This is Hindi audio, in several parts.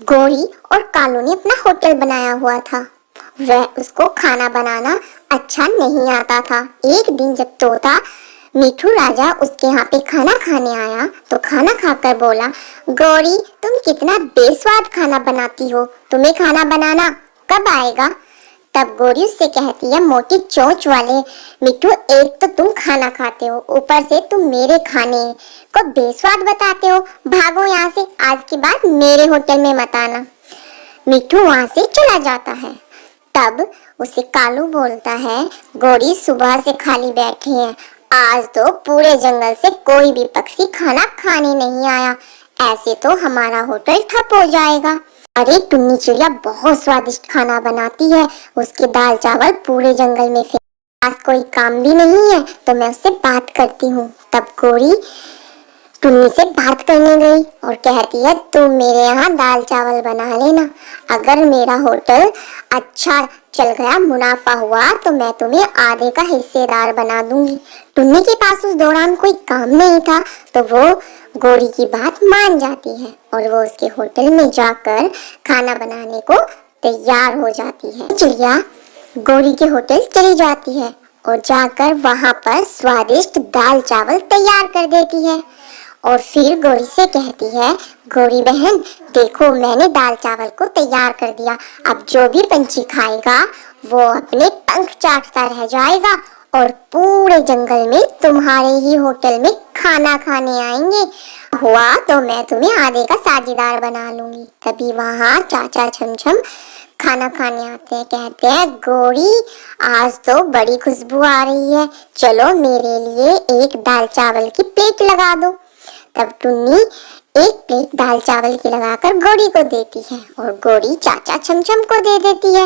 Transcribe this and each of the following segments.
गौरी और कालू ने अपना होटल बनाया हुआ था। वह उसको खाना बनाना अच्छा नहीं आता था। एक दिन जब तोता मिठू राजा उसके यहाँ पे खाना खाने आया तो खाना खाकर बोला, गौरी तुम कितना बेस्वाद खाना बनाती हो, तुम्हें खाना बनाना कब आएगा? तब गौरी उससे कहती है, मोटी चोंच वाले मिठू, एक तो तुम खाना खाते हो, ऊपर से तुम मेरे खाने को बेस्वाद बताते हो। भागो यहाँ से, आज के बाद मेरे होटल में मत आना। मिठू वहाँ से चला जाता है। तब उसे कालू बोलता है, गौरी सुबह से खाली बैठे हैं, आज तो पूरे जंगल से कोई भी पक्षी खाना खाने नहीं आया, ऐसे तो हमारा होटल ठप हो जाएगा। अरे टुन्नी चिड़िया बहुत स्वादिष्ट खाना बनाती है, उसके दाल चावल पूरे जंगल में फेमस। आज कोई काम भी नहीं है तो मैं उससे बात करती हूँ। तब गौरी टुन्नी से बात करने गई और कहती है, तुम मेरे यहाँ दाल चावल बना लेना, अगर मेरा होटल अच्छा चल गया, मुनाफा हुआ तो मैं तुम्हें आधे का हिस्सेदार बना दूंगी। टुन्नी के पास उस दौरान कोई काम नहीं था तो वो गौरी की बात मान जाती है और वो उसके होटल में जाकर खाना बनाने को तैयार हो जाती है। चिड़िया गौरी के होटल चली जाती है और जाकर वहां पर स्वादिष्ट दाल चावल तैयार कर देती है और फिर गौरी से कहती है, गौरी बहन देखो मैंने दाल चावल को तैयार कर दिया, अब जो भी पंछी खाएगा वो अपने पंख चाटता रह जाएगा और पूरे जंगल में तुम्हारे ही होटल में खाना खाने आएंगे। हुआ तो मैं तुम्हें आधे का साझेदार बना लूंगी। तभी वहाँ चाचा छमछम खाना खाने आते हैं, कहते हैं, गौरी आज तो बड़ी खुशबू आ रही है, चलो मेरे लिए एक दाल चावल की प्लेट लगा दो। तब टुन्नी एक प्लेट दाल चावल की लगाकर गौरी को देती है और गौरी चाचा छमछम को दे देती है।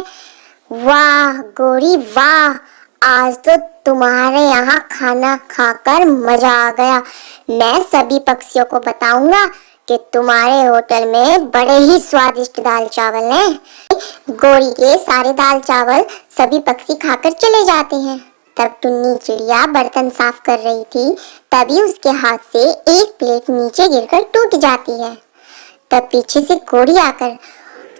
वाह गौरी वाह, आज तो तुम्हारे यहाँ खाना खाकर मजा आ गया, मैं सभी पक्षियों को बताऊंगा कि तुम्हारे होटल में बड़े ही स्वादिष्ट दाल चावल हैं। गौरी के सारे दाल चावल सभी पक्षी खाकर चले जाते हैं। तब टुन्नी चिड़िया बर्तन साफ कर रही थी, तभी उसके हाथ से एक प्लेट नीचे गिरकर टूट जाती है। तब पीछे से गौरी आकर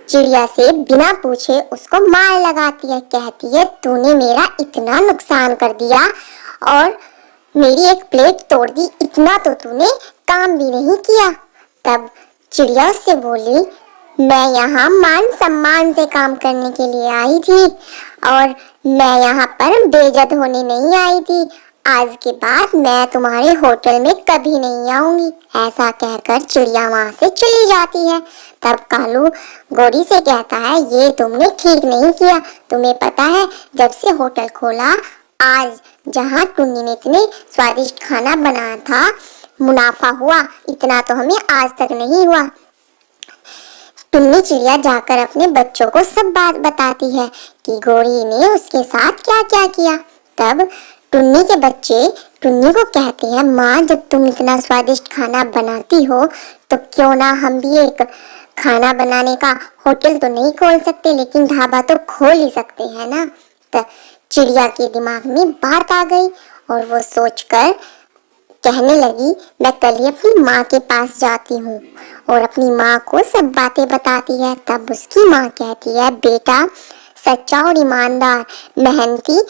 चिड़िया से बिना पूछे उसको मार लगाती है, कहती है, तूने मेरा इतना नुकसान कर दिया और मेरी एक प्लेट तोड़ दी, इतना तो तूने काम भी नहीं किया। तब चिड़िया उससे बोली, मैं यहाँ मान सम्मान से काम करने के लिए आई थी और मैं यहाँ पर बेइज्जत होने नहीं आई थी, आज के बाद मैं तुम्हारे होटल में कभी नहीं आऊंगी। ऐसा कहकर चिड़िया वहां से चली जाती है। तब कालू गौरी से कहता है, ये तुमने ठीक नहीं किया, तुम्हें पता है जब से होटल खोला आज जहाँ टुन्नी ने इतने स्वादिष्ट खाना बनाया था मुनाफा हुआ, इतना तो हमें आज तक नहीं हुआ। टुन्नी चिड़िया जाकर अपने बच्चों को सब बात बताती है कि गौरी ने उसके साथ क्या क्या किया। तब टुन्नी के बच्चे टुन्नी को कहते हैं, माँ जब तुम इतना स्वादिष्ट खाना बनाती हो तो क्यों ना हम भी एक खाना बनाने का होटल तो नहीं खोल सकते लेकिन ढाबा तो खोल ही सकते हैं ना। तो चिड़िया के दिमाग में बात आ गई और वो सोचकर कहने लगी, मैं कल ही अपनी माँ के पास जाती हूँ और अपनी माँ को सब बातें बताती है। तब उसकी माँ कहती है, बेटा सच्चा और ईमानदार मेहनती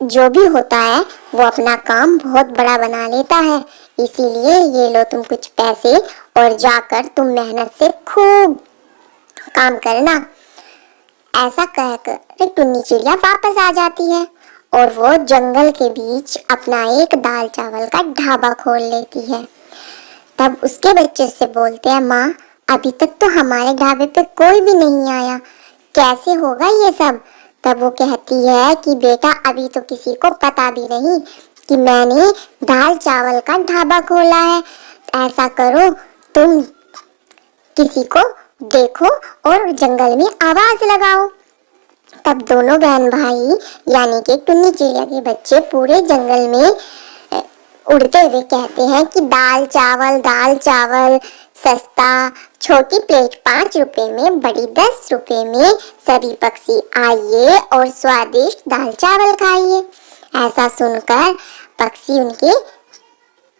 जो भी होता है वो अपना काम बहुत बड़ा बना लेता है, इसीलिए ये लो तुम कुछ पैसे और जाकर तुम मेहनत से खूब काम करना। ऐसा कहकर टुन्नी चिड़िया वापस आ जाती है और वो जंगल के बीच अपना एक दाल चावल का ढाबा खोल लेती है। तब उसके बच्चे से बोलते हैं, माँ अभी तक तो हमारे ढाबे पे कोई भी नहीं आया, कैसे होगा ये सब? तब वो कहती है कि बेटा अभी तो किसी को पता भी नहीं कि मैंने दाल चावल का ढाबा खोला है, ऐसा करो तुम किसी को देखो और जंगल में आवाज लगाओ। तब दोनों बहन भाई यानी कि टुन्नी चिड़िया के बच्चे पूरे जंगल में उड़ते हुए कहते हैं कि दाल चावल सस्ता, छोटी प्लेट 5 रुपए में, बड़ी 10 रुपए में, सभी पक्षी आइए और स्वादिष्ट दाल चावल खाइए। ऐसा सुनकर पक्षी उनके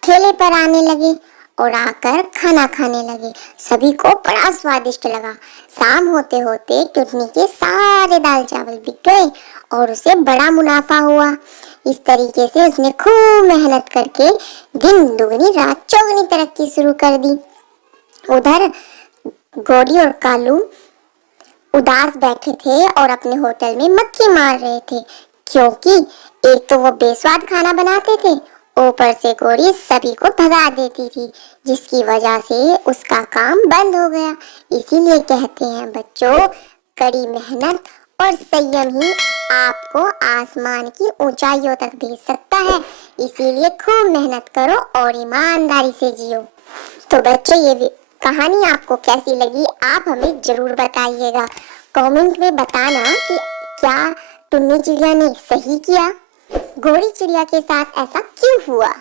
ठेले पर आने लगे और आकर खाना खाने लगे। सभी को बड़ा स्वादिष्ट लगा। शाम होते होते टुन्नी के सारे दाल चावल बिक गए और उसे बड़ा मुनाफा हुआ। इस तरीके से उसने खूब मेहनत करके दिन दुगनी रात चौगनी तरक्की शुरू कर दी। उधर गौरी और कालू उदास बैठे थे और अपने होटल में मक्खी मार रहे थे, क्योंकि एक तो वो बेस्वाद खाना बनाते थे, ऊपर से गौरी सभी को भगा देती थी, जिसकी वजह से उसका काम बंद हो गया। इसीलिए कहते हैं बच्चों, कड़ी मेहनत और संयम ही आपको आसमान की ऊंचाइयों तक भेज सकता है। इसीलिए खूब मेहनत करो और ईमानदारी से जियो। तो बच्चों, ये कहानी आपको कैसी लगी आप हमें जरूर बताइएगा। कमेंट में बताना कि क्या टुन्नी चिड़िया ने सही किया, गौरी चिड़िया के साथ ऐसा क्यों हुआ।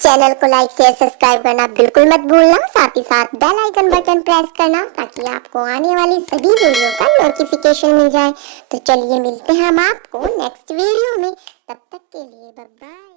चैनल को लाइक शेयर सब्सक्राइब करना बिल्कुल मत भूलना। साथ ही साथ बेल आइकन बटन प्रेस करना ताकि आपको आने वाली सभी वीडियो का नोटिफिकेशन मिल जाए। तो चलिए मिलते हैं हम आपको नेक्स्ट वीडियो में। तब तक के लिए बाय बाय।